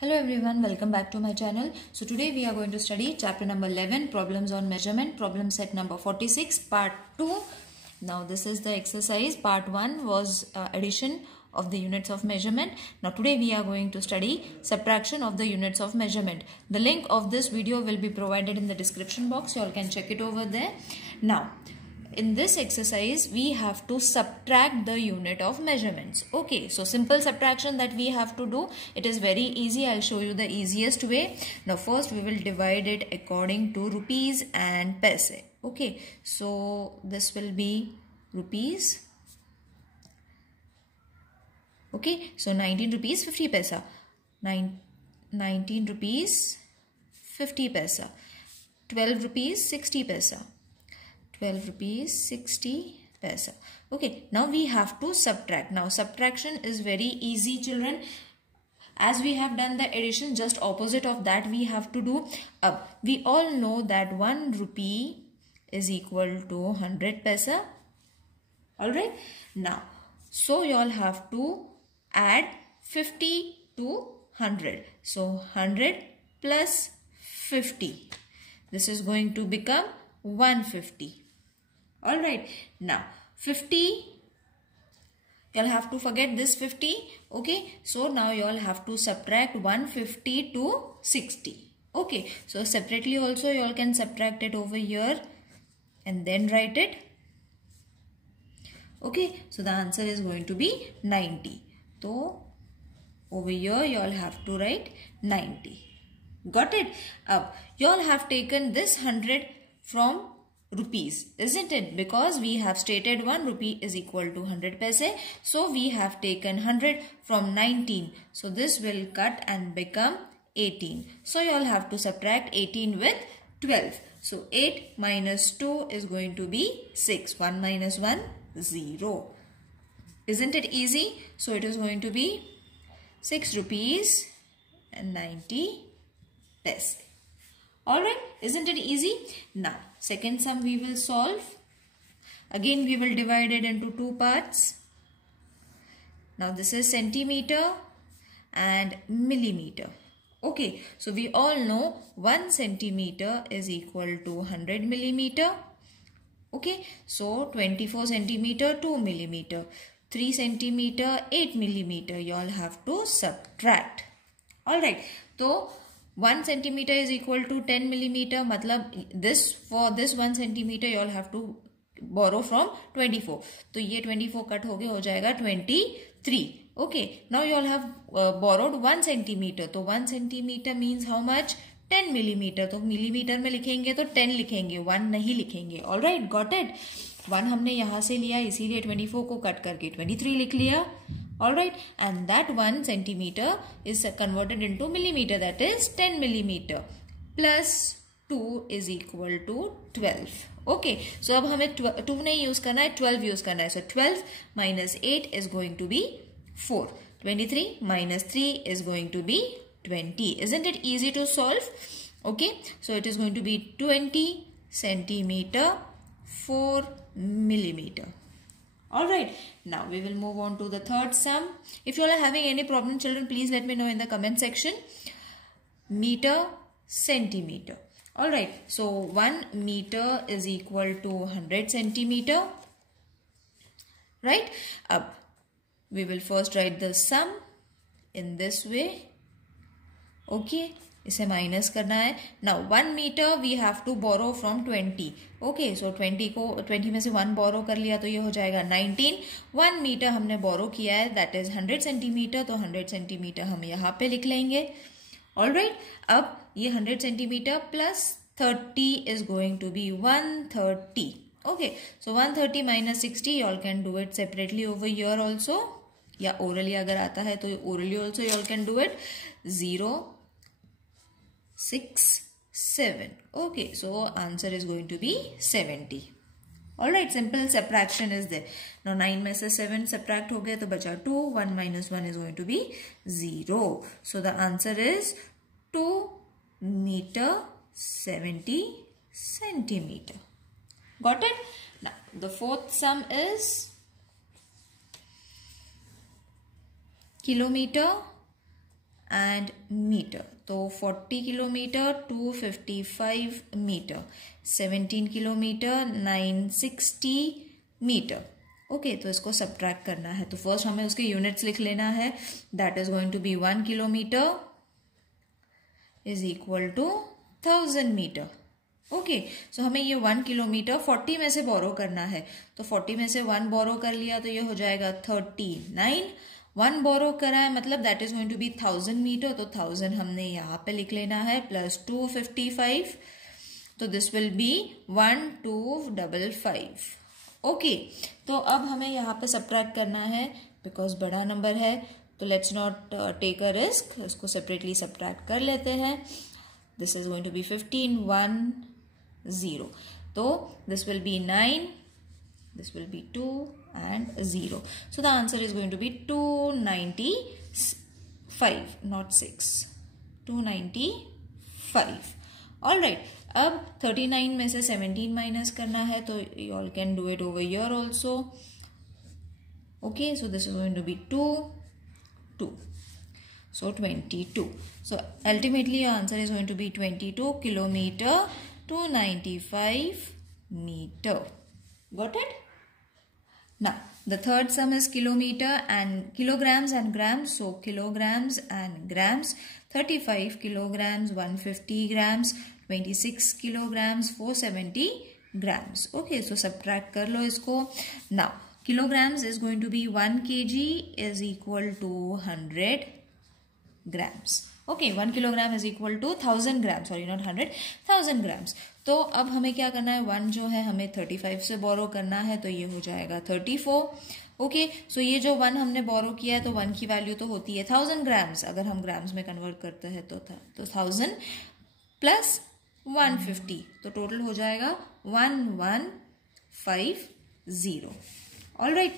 Hello everyone, welcome back to my channel. So today we are going to study chapter number 11, problems on measurement, problem set number 46, part 2. Now this is the exercise. Part 1 was addition of the units of measurement. Now today we are going to study subtraction of the units of measurement. The link of this video will be provided in the description box. You all can check it over there. Now in this exercise we have to subtract the unit of measurements. Okay, so simple subtraction that we have to do. It is very easy. I'll show you the easiest way. Now first we will divide it according to rupees and paise. Okay, so this will be rupees. Okay, so 19 rupees 50 paisa. 19 rupees 50 paisa. 12 rupees 60 paisa. 12 rupees 60 paisa. Okay, now we have to subtract. Now subtraction is very easy, children. As we have done the addition, just opposite of that we have to do up. We all know that 1 rupee is equal to 100 paisa. Alright, now so you all have to add 50 to 100. So 100 plus 50. This is going to become 150. Alright, now 50, you all have to forget this 50. Okay, so now you all have to subtract 150 to 60. Okay, so separately also you all can subtract it over here and then write it. Okay, so the answer is going to be 90. So over here you all have to write 90. Got it? You all have taken this 100 from rupees, isn't it? Because we have stated 1 rupee is equal to 100 paise. So we have taken 100 from 19. So this will cut and become 18. So you all have to subtract 18 with 12. So 8 minus 2 is going to be 6. 1 minus 1, 0. Isn't it easy? So it is going to be 6 rupees and 90 paise. Alright, isn't it easy? Now, second sum we will solve. Again, we will divide it into two parts. Now, this is centimeter and millimeter. Okay, so we all know 1 centimeter is equal to 100 millimeter. Okay, so 24 centimeter, 2 millimeter. 3 centimeter, 8 millimeter. You all have to subtract. Alright, so 1 centimeter is equal to 10 millimeter. Matlab this, for this 1 centimeter you all have to borrow from 24. So ये 24 cut हो जाएगा 23. Okay, now you all have borrowed 1 centimeter. तो 1 centimeter means how much? 10 millimeter. तो millimeter में लिखेंगे तो 10 लिखेंगे, 1 नहीं लिखेंगे. Alright, got it? 1 हमने यहाँ से लिया, इसीलिए 24 को cut करके 23 लिख लिया. Alright, and that 1 centimeter is converted into millimeter, that is 10 millimeter plus 2 is equal to 12. Okay, so अब हमें 2 नहीं use करना है, 12 use करना है. So 12 minus 8 is going to be 4. 23 minus 3 is going to be 20. Isn't it easy to solve? Okay, so it is going to be 20 centimeter 4 millimeter. Alright, now we will move on to the third sum. If you all are having any problem, children, please let me know in the comment section. Meter, centimeter. Alright, so 1 meter is equal to 100 centimeter. Right? We will first write the sum in this way. Okay. इसे minus करना है. Now 1 metre we have to borrow from 20. Okay, so 20 में से 1 बोरो कर लिया तो ये हो जाएगा 19. 1 मीटर हमने बोरो किया है, दैट इज 100 सेंटीमीटर. तो 100 सेंटीमीटर हम यहाँ पे लिख लेंगे. ऑलराइट, अब ये 100 centimetre plus 30 is going to be 130. Okay, so 130 minus 60, you all can do it separately over here also, या ओरली अगर आता है तो orally also you all can do it. 0 6 7. Okay, so answer is going to be 70. Alright, simple subtraction is there. Now 9 में से 7 subtract हो गए तो बचा 2. 1 minus 1 is going to be 0. So the answer is 2 meter 70 centimeter. Got it? Now the fourth sum is kilometer and metre. तो 40 kilometre 255 metre, 17 kilometre 960 metre. Okay, तो इसको subtract करना है। तो फर्स्ट हमें उसके यूनिट्स लिख लेना है। That is going to be 1 kilometre is equal to 1000 metre. Okay, so हमें ये 1 किलोमीटर 40 में से बोरो करना है। तो 40 में से 1 बोरो कर लिया तो ये हो जाएगा 39। 1 बोरो करा है मतलब that is going to be 1000 metre. तो 1000 हमने यहाँ पे लिख लेना है प्लस 255। तो दिस विल बी 1255। ओके, तो अब हमें यहाँ पे सब्ट्रैक्ट करना है बिकॉज बड़ा नंबर है। तो let's not take a risk, इसको सेपरेटली सब्ट्रैक्ट कर लेते हैं। This is going to be 15 1 0। तो this will be 9, this will be 2 and 0. So the answer is going to be 295, not 6. 295. All right. अब 39 में से 17 माइनस करना है तो you all can do it over here also. Okay, so this is going to be 2. So 22. So ultimately your answer is going to be 22 kilometer 295 meter. Got it? Now the third sum is kilometer and kilograms and grams. So kilograms and grams, 35 kilograms 150 grams, 26 kilograms 470 grams. Okay, so subtract कर लो इसको. Now kilograms is going to be 1 kg is equal to 100 grams. Okay, 1 kilogram is equal to 1000 gram, sorry not 100, 1000 grams. तो अब हमें क्या करना है, 1 जो है हमें 35 से बोरो करना है तो ये हो जाएगा 34। ओके, सो ये जो 1 हमने बोरो किया है तो 1 की वैल्यू तो होती है 1000 ग्राम्स। अगर हम ग्राम्स में कन्वर्ट करते हैं तो 1000 प्लस 150 तो टोटल हो जाएगा 1150। ऑलराइट,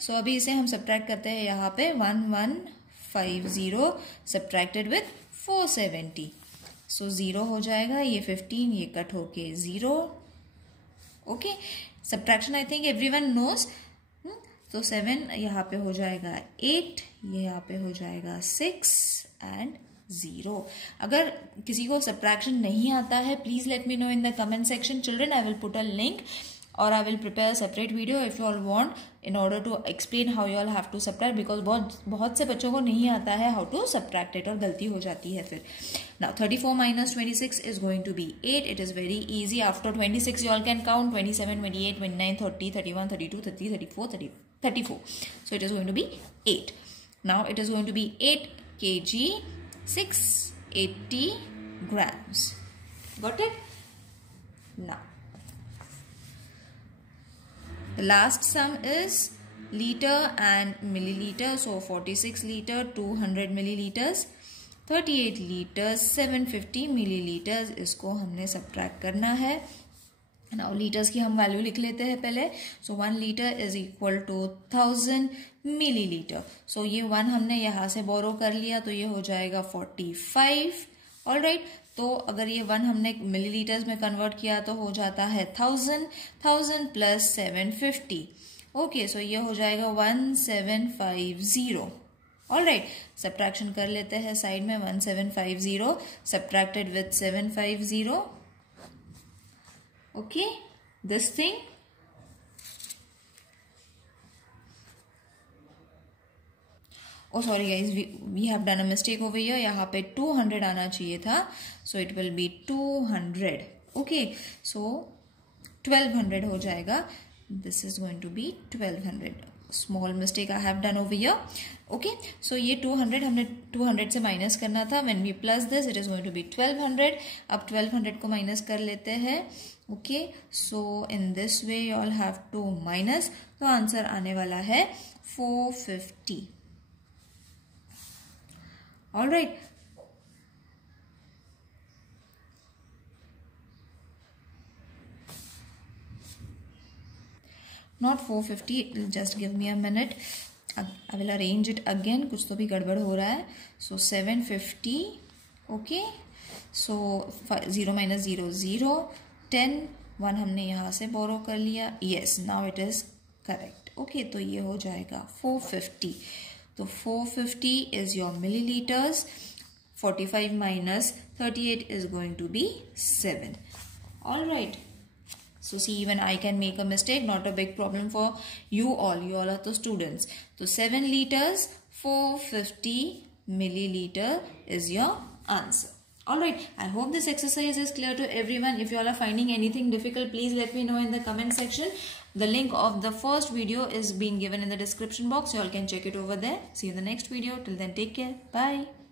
सो अभी इसे हम सब्ट्रैक्ट करते हैं यहाँ पे 1150 सब्ट्रैक्टेड विथ 470। सो 0 हो जाएगा, ये 15 ये कट होके 0। Okay, subtraction I think everyone knows. तो 7 यहाँ पे हो जाएगा 8, ये यहाँ पे हो जाएगा 6 एंड 0। अगर किसी को सब्ट्रैक्शन नहीं आता है please let me know in the comment section children. I will put a link or I will prepare a separate video if you all want in order to explain how you all have to subtract because बहुत से बच्चों को नहीं आता है how to subtract it और गलती हो जाती है फिर। Now 34 minus 26 is going to be 8. It is very easy. After 26 you all can count 27, 28, 29, 30, 31, 32, 33, 34, 34. So it is going to be 8. Now it is going to be 8 kg 680 grams. Got it? Now the last sum is liter and milliliter. So 46 liter 200 milliliters, 38 liters 750 milliliters, इसको हमने subtract करना है। Now litres की हम value लिख लेते हैं पहले। So 1 litre is equal to 1000 millilitre. So ये 1 हमने यहाँ से बोरो कर लिया तो ये हो जाएगा 45। ऑल राइट, तो अगर ये 1 हमने मिलीलीटर्स में कन्वर्ट किया तो हो जाता है 1000 प्लस 750। ओके, सो ये हो जाएगा 1750। ऑल राइट, सब्ट्रैक्शन कर लेते हैं साइड में। 1750 subtracted with 750। Okay, this thing oh sorry guys, we have done a mistake over here. यहाँ पे 200 आना चाहिए था, so it will be 200. okay, so 1200 हो जाएगा. This is going to be 1200. Small mistake I have done over here. okay, so ये 200 हमने 200 से माइनस करना था. when we plus this it is going to be 1200. अब 1200 को माइनस कर लेते हैं. okay, so in this way you all have to minus, तो आंसर आने वाला है 450. all right, not 450, just give me a minute, I will arrange it again, कुछ तो भी गड़बड़ हो रहा है. so 750. okay, so 0 minus 0 0, 10, 1 हमने यहाँ से बोरो कर लिया. yes, now it is correct. okay, तो ये हो जाएगा 450. So 450 is your milliliters. 45 minus 38 is going to be 7. Alright. So see, even I can make a mistake, not a big problem for you all. You all are the students. So 7 liters, 450 milliliter is your answer. Alright, I hope this exercise is clear to everyone. If you all are finding anything difficult, please let me know in the comment section. The link of the first video is being given in the description box. You all can check it over there. See you in the next video. Till then, take care. Bye.